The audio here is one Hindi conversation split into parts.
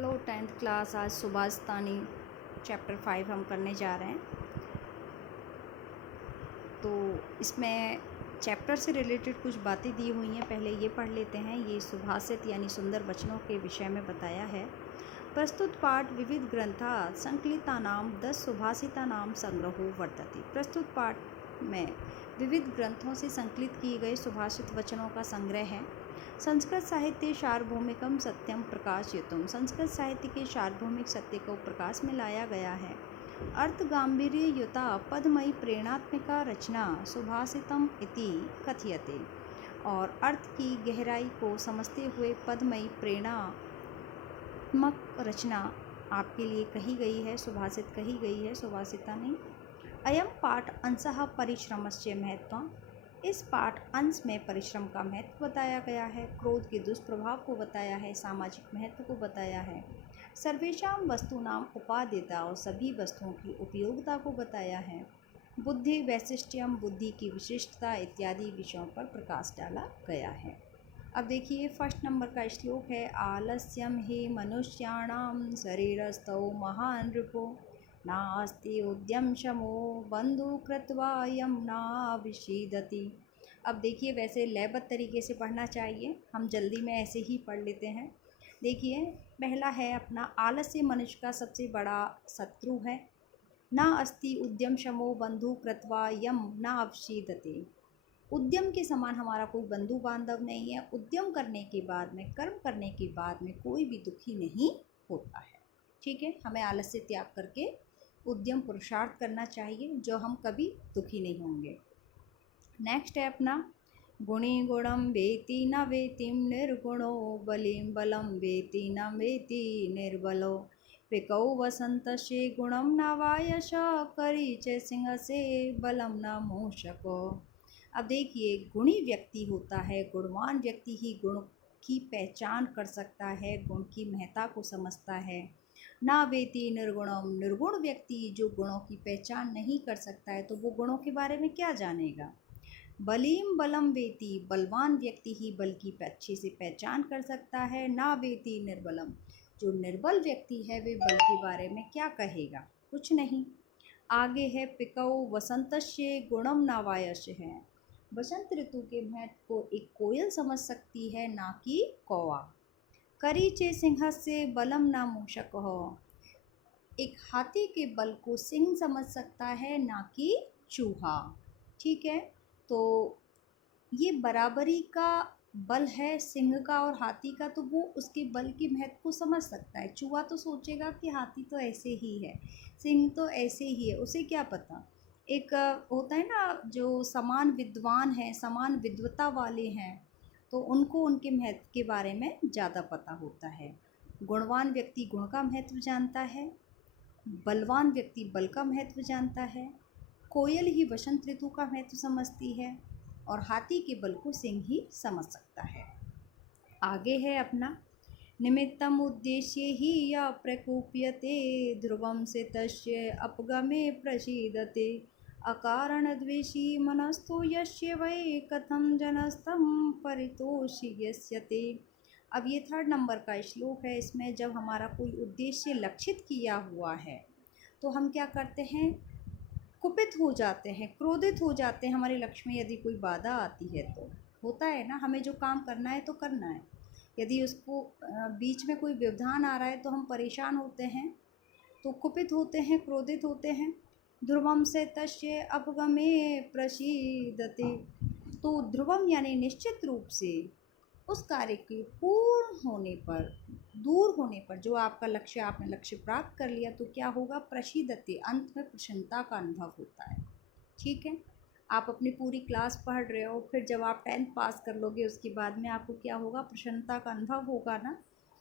Hello 10th class. आज सुभाषितानी चैप्टर 5 हम करने जा रहे हैं। तो इसमें चैप्टर से रिलेटेड कुछ बातें दी हुई हैं, पहले ये पढ़ लेते हैं। ये सुभाषित यानी सुंदर वचनों के विषय में बताया है। प्रस्तुत पाठ विविध ग्रंथात् संकलितानां 10 सुभाषितानां संग्रहो वर्तते। प्रस्तुत पाठ में विविध ग्रंथों से संकलित किए गए सुभाषित वचनों का संग्रह है। संस्कृत साहित्य सार्वभौमिकम सत्यम प्रकाशयितुम। संस्कृत साहित्य के सार्वभौमिक सत्य को प्रकाश में लाया गया है। अर्थ गांभीर्य युता पदमयी प्रेरणात्मिका रचना सुभाषितम इति कथ्यते। और अर्थ की गहराई को समझते हुए पदमयी प्रेरणात्मक रचना आपके लिए कही गई है, सुभाषित कही गई है, सुभाषितानी। अयम पाठ अंशः परिश्रमस्य महत्वम्। इस पाठ अंश में परिश्रम का महत्व बताया गया है, क्रोध के दुष्प्रभाव को बताया है, सामाजिक महत्व को बताया है, सर्वेषां वस्तूनां उपादेयता और सभी वस्तुओं की उपयोगिता को बताया है, बुद्धि वैशिष्ट्यम बुद्धि की विशिष्टता इत्यादि विषयों पर प्रकाश डाला गया है। अब देखिए फर्स्ट नंबर का श्लोक है। आलस्यम हि मनुष्याणां शरीरस्थौ महान् रिपो नास्ति उद्यम शमो बंधु कृत्वा यम ना विषीदति। अब देखिए वैसे लयबद्ध तरीके से पढ़ना चाहिए, हम जल्दी में ऐसे ही पढ़ लेते हैं। देखिए पहला है अपना, आलस्य मनुष्य का सबसे बड़ा शत्रु है। ना अस्ति उद्यम शमो बंधु कृत्वा यम ना विषीदति। उद्यम के समान हमारा कोई बंधु बांधव नहीं है। उद्यम करने के बाद में, कर्म करने के बाद में कोई भी दुखी नहीं होता है। ठीक है, हमें आलस्य त्याग करके उद्यम पुरुषार्थ करना चाहिए, जो हम कभी दुखी नहीं होंगे। नेक्स्ट है अपना, गुणी गुणम वेति न वेतिम निर्गुणो बलिम बलम वेति न वेति निर्बलो पिकौ वसंतस्य गुणम न वायश करी च सिंह से बलम न मूषको। अब देखिए गुणी व्यक्ति होता है, गुणवान व्यक्ति ही गुण की पहचान कर सकता है, गुण की महत्ता को समझता है। ना वेति निर्गुणम, निर्गुण व्यक्ति जो गुणों की पहचान नहीं कर सकता है तो वो गुणों के बारे में क्या जानेगा। बलीम बलम वेति, बलवान व्यक्ति ही बल की अच्छे से पहचान कर सकता है। ना वेति निर्बलम, जो निर्बल व्यक्ति है वे बल के बारे में क्या कहेगा, कुछ नहीं। आगे है पिकौ वसंतस्य गुणम नावायस्य है। वसंत ऋतु के महत्व को एक कोयल समझ सकती है, ना कि कौवा। करी चे सिंह से बलम ना मूषक हो, एक हाथी के बल को सिंह समझ सकता है, ना कि चूहा। ठीक है, तो ये बराबरी का बल है सिंह का और हाथी का, तो वो उसके बल के महत्व को समझ सकता है। चूहा तो सोचेगा कि हाथी तो ऐसे ही है, सिंह तो ऐसे ही है, उसे क्या पता। एक होता है ना, जो समान विद्वान हैं, समान विद्वता वाले हैं, तो उनको उनके महत्व के बारे में ज़्यादा पता होता है। गुणवान व्यक्ति गुण का महत्व जानता है, बलवान व्यक्ति बल का महत्व जानता है, कोयल ही वसंत ऋतु का महत्व समझती है और हाथी के बल को सिंह ही समझ सकता है। आगे है अपना, निमित्तम उद्देश्य ही या प्रकोप्यते ध्रुवम से तस्य अपगमे प्रसीदते अकारण द्वेषी मनस्तु यस्य वै कथम जनस्तम परितोषियस्यते। अब ये थर्ड नंबर का श्लोक है। इसमें जब हमारा कोई उद्देश्य लक्षित किया हुआ है तो हम क्या करते हैं, कुपित हो जाते हैं, क्रोधित हो जाते हैं। हमारे लक्ष्य में यदि कोई बाधा आती है तो होता है ना, हमें जो काम करना है तो करना है, यदि उसको बीच में कोई व्यवधान आ रहा है तो हम परेशान होते हैं, तो कुपित होते हैं, क्रोधित होते हैं। ध्रुवम से तस्य अपगमे प्रसीदते, तो ध्रुवम यानी निश्चित रूप से उस कार्य के पूर्ण होने पर, दूर होने पर, जो आपका लक्ष्य, आपने लक्ष्य प्राप्त कर लिया तो क्या होगा, प्रसीदते, अंत में प्रसन्नता का अनुभव होता है। ठीक है, आप अपनी पूरी क्लास पढ़ रहे हो, फिर जब आप 10th पास कर लोगे उसके बाद में आपको क्या होगा, प्रसन्नता का अनुभव होगा ना।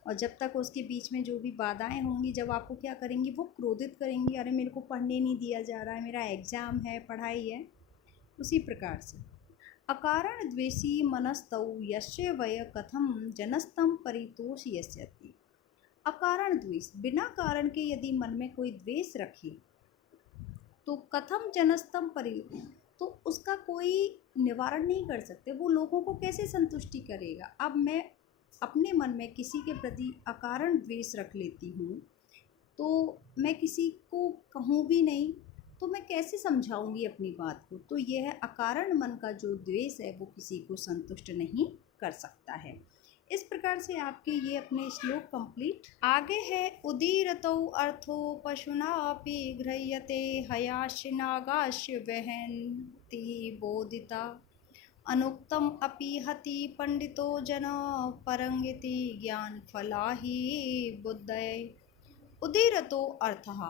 और जब तक उसके बीच में जो भी बाधाएं होंगी, जब आपको क्या करेंगी, वो क्रोधित करेंगी, अरे मेरे को पढ़ने नहीं दिया जा रहा है, मेरा एग्ज़ाम है, पढ़ाई है। उसी प्रकार से अकारण द्वेषी मनस्तौ यस्य वै कथम जनस्तम परितोषयस्यति। अकारण द्वेष, बिना कारण के यदि मन में कोई द्वेष रखे तो कथम जनस्तम परि, तो उसका कोई निवारण नहीं कर सकते, वो लोगों को कैसे संतुष्टि करेगा। अब मैं अपने मन में किसी के प्रति अकारण द्वेष रख लेती हूँ, तो मैं किसी को कहूँ भी नहीं, तो मैं कैसे समझाऊंगी अपनी बात को। तो यह अकारण मन का जो द्वेष है वो किसी को संतुष्ट नहीं कर सकता है। इस प्रकार से आपके ये अपने श्लोक कंप्लीट। आगे है उदीरतौ अर्थो पशुनापि गृह्यते हयास्य नागास्य वहन्ति बोधिता अनुक्तम अपि हति पंडितो जन परंगिति ज्ञान फला ही बुद्धये। उदीरतो अर्थः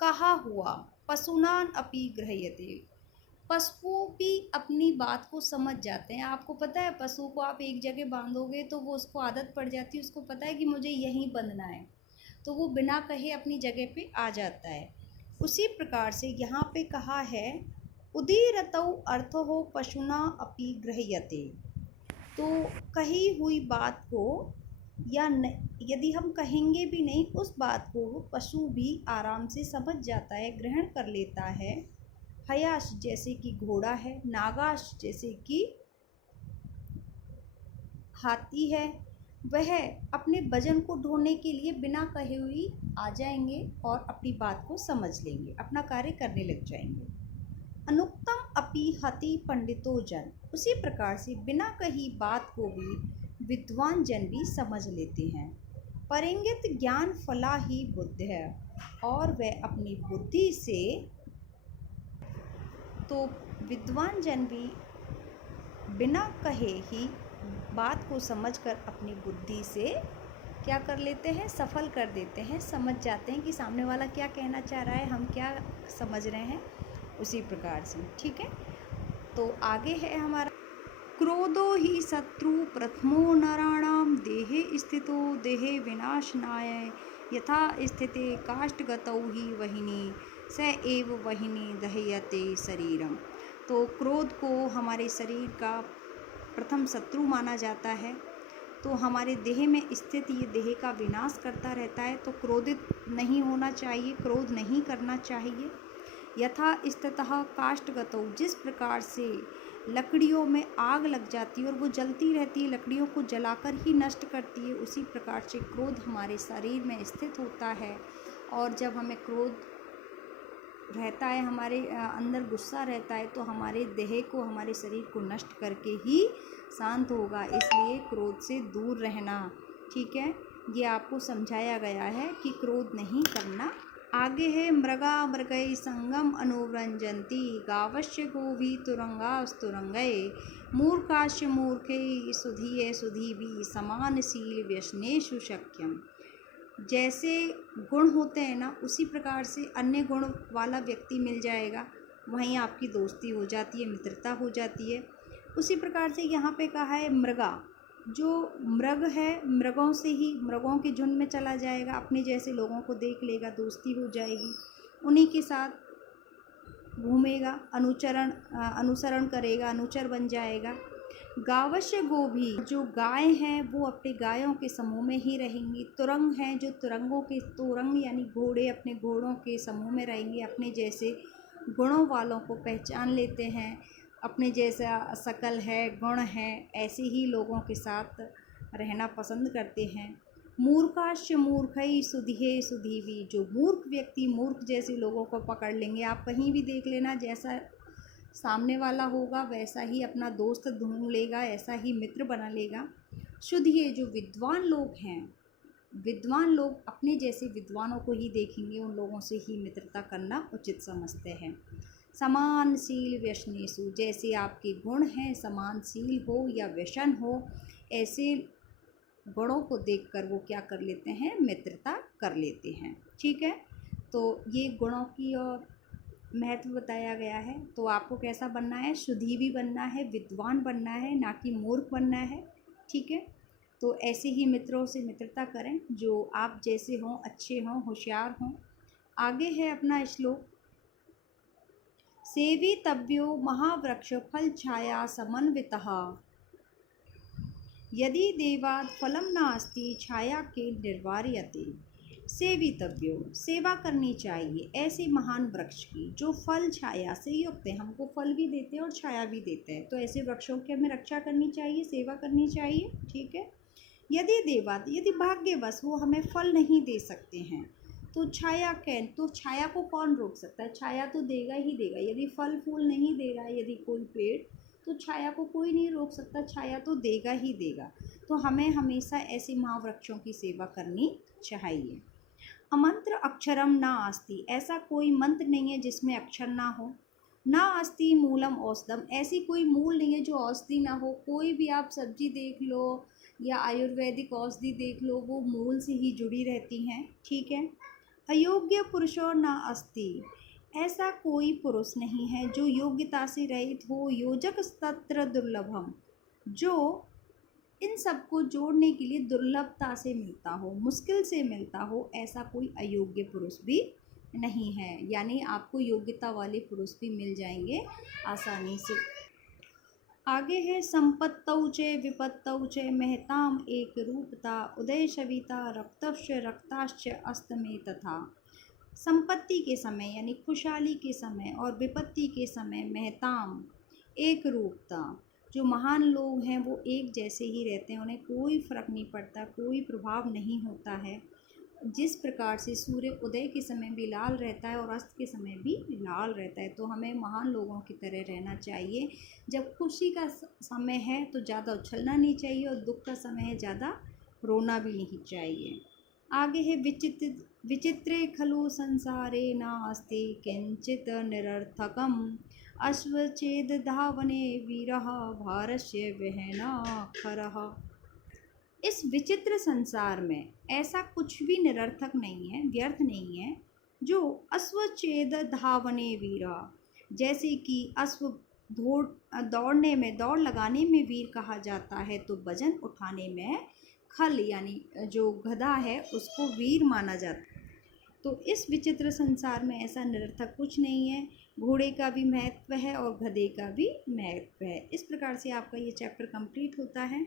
कहा हुआ पशुनान अपि गृह्यते, पशुओं भी अपनी बात को समझ जाते हैं। आपको पता है पशु को आप एक जगह बांधोगे तो वो उसको आदत पड़ जाती है, उसको पता है कि मुझे यहीं बंधना है, तो वो बिना कहे अपनी जगह पे आ जाता है। उसी प्रकार से यहाँ पे कहा है उदीरतौ अर्थो पशुना अपि गृह्यते, तो कही हुई बात को या यदि हम कहेंगे भी नहीं, उस बात को पशु भी आराम से समझ जाता है, ग्रहण कर लेता है। हयाश जैसे कि घोड़ा है, नागाश जैसे कि हाथी है, वह अपने वजन को ढोने के लिए बिना कहे हुए आ जाएंगे और अपनी बात को समझ लेंगे, अपना कार्य करने लग जाएंगे। अनुक्तम अपि हति पंडितो जन, उसी प्रकार से बिना कही बात को भी विद्वान जन भी समझ लेते हैं। परिंगित ज्ञान फला ही बुद्धि है, और वह अपनी बुद्धि से, तो विद्वान जन भी बिना कहे ही बात को समझकर अपनी बुद्धि से क्या कर लेते हैं, सफल कर देते हैं, समझ जाते हैं कि सामने वाला क्या कहना चाह रहा है, हम क्या समझ रहे हैं, उसी प्रकार से। ठीक है, तो आगे है हमारा क्रोधो ही शत्रु प्रथमो नराणाम देहे स्थितो देहे विनाशनाय यथा स्थिते काष्ठगतौ ही वहिनी स एव वहिनी दह्यते शरीरम। तो क्रोध को हमारे शरीर का प्रथम शत्रु माना जाता है, तो हमारे देह में स्थित ये देह का विनाश करता रहता है। तो क्रोधित नहीं होना चाहिए, क्रोध नहीं करना चाहिए। यथा स्थितः काष्ठगतौ, जिस प्रकार से लकड़ियों में आग लग जाती है और वो जलती रहती है, लकड़ियों को जलाकर ही नष्ट करती है, उसी प्रकार से क्रोध हमारे शरीर में स्थित होता है। और जब हमें क्रोध रहता है, हमारे अंदर गुस्सा रहता है, तो हमारे देह को, हमारे शरीर को नष्ट करके ही शांत होगा। इसलिए क्रोध से दूर रहना, ठीक है, ये आपको समझाया गया है कि क्रोध नहीं करना। आगे है मृगा मृगै संगम अनुव्रजन्ति गावश्य गोभी तुरंगास्तुरंगै मूर्खाश्च मूर्खै सुधीये सुधीभि समानशील व्यसनेषु शक्यम। जैसे गुण होते हैं ना, उसी प्रकार से अन्य गुण वाला व्यक्ति मिल जाएगा, वहीं आपकी दोस्ती हो जाती है, मित्रता हो जाती है। उसी प्रकार से यहाँ पे कहा है मृगा, जो मृग है, मृगों से ही, मृगों के झुंड में चला जाएगा, अपने जैसे लोगों को देख लेगा, दोस्ती हो जाएगी, उन्हीं के साथ घूमेगा, अनुसरण करेगा, अनुचर बन जाएगा। गावश्य गोभी, जो गाय हैं वो अपने गायों के समूह में ही रहेंगी। तुरंग हैं जो तुरंगों के, तुरंग यानी घोड़े अपने घोड़ों के समूह में रहेंगे, अपने जैसे गुणों वालों को पहचान लेते हैं, अपने जैसा शकल है, गुण है, ऐसे ही लोगों के साथ रहना पसंद करते हैं। मूर्खाश्च मूर्खै सुधिये सुधीभि, जो मूर्ख व्यक्ति मूर्ख जैसे लोगों को पकड़ लेंगे। आप कहीं भी देख लेना, जैसा सामने वाला होगा वैसा ही अपना दोस्त ढूंढ लेगा, ऐसा ही मित्र बना लेगा। शुद्धिये, जो विद्वान लोग हैं, विद्वान लोग अपने जैसे विद्वानों को ही देखेंगे, उन लोगों से ही मित्रता करना उचित समझते हैं। समानशील व्यसनेषु, जैसे आपके गुण हैं, समानशील हो या व्यसन हो, ऐसे गुणों को देखकर वो क्या कर लेते हैं, मित्रता कर लेते हैं। ठीक है, तो ये गुणों की और महत्व बताया गया है। तो आपको कैसा बनना है, सुधीवी बनना है, विद्वान बनना है, ना कि मूर्ख बनना है। ठीक है, तो ऐसे ही मित्रों से मित्रता करें जो आप जैसे हों, अच्छे हों, होशियार हों। आगे है अपना श्लोक, सेवितव्यो महावृक्ष फल छाया समन्वितः यदि देवाद फलम नास्ति छाया के निर्वार्यते। सेवितव्यो, सेवा करनी चाहिए ऐसे महान वृक्ष की जो फल छाया से युक्त है, हमको फल भी देते हैं और छाया भी देते हैं। तो ऐसे वृक्षों की हमें रक्षा करनी चाहिए, सेवा करनी चाहिए। ठीक है, यदि देवा, यदि भाग्यवश वो हमें फल नहीं दे सकते हैं, तो छाया कैन, तो छाया को कौन रोक सकता है? छाया तो देगा ही देगा। यदि फल फूल नहीं दे रहा है यदि कोई पेड़, तो छाया को कोई नहीं रोक सकता, छाया तो देगा ही देगा। तो हमें हमेशा ऐसे महावृक्षों की सेवा करनी चाहिए। अमंत्र अक्षरम ना अस्ति, ऐसा कोई मंत्र नहीं है जिसमें अक्षर ना हो। ना अस्ति मूलम औषधम, ऐसी कोई मूल नहीं है जो औषधि ना हो। कोई भी आप सब्जी देख लो या आयुर्वेदिक औषधि देख लो, वो मूल से ही जुड़ी रहती हैं, ठीक है। अयोग्य पुरुषो ना अस्ति, ऐसा कोई पुरुष नहीं है जो योग्यता से रहित हो। योजक तत्र दुर्लभम, जो इन सबको जोड़ने के लिए दुर्लभता से मिलता हो, मुश्किल से मिलता हो, ऐसा कोई अयोग्य पुरुष भी नहीं है। यानी आपको योग्यता वाले पुरुष भी मिल जाएंगे आसानी से। आगे है संपत्तौ च विपत्तौ च महताम एक रूपता उदय सविता रक्तश्च रक्ताश्च अस्त में तथा। संपत्ति के समय यानी खुशहाली के समय और विपत्ति के समय महताम एक रूपता, जो महान लोग हैं वो एक जैसे ही रहते हैं, उन्हें कोई फ़र्क नहीं पड़ता, कोई प्रभाव नहीं होता है। जिस प्रकार से सूर्य उदय के समय भी लाल रहता है और अस्त के समय भी लाल रहता है, तो हमें महान लोगों की तरह रहना चाहिए। जब खुशी का समय है तो ज़्यादा उछलना नहीं चाहिए और दुख का समय है ज़्यादा रोना भी नहीं चाहिए। आगे है विचित्रे खलु संसारे नास्ति किंचित निरर्थकम अश्वचेद धावने वीरः भारस्य वहना खरः। इस विचित्र संसार में ऐसा कुछ भी निरर्थक नहीं है, व्यर्थ नहीं है, जो अश्वचेद धावने वीरा, जैसे कि अश्व दौड़ने में, दौड़ लगाने में वीर कहा जाता है, तो वजन उठाने में खल यानी जो गधा है उसको वीर माना जाता है। तो इस विचित्र संसार में ऐसा निरर्थक कुछ नहीं है। घोड़े का भी महत्व है और गधे का भी महत्व है। इस प्रकार से आपका ये चैप्टर कंप्लीट होता है।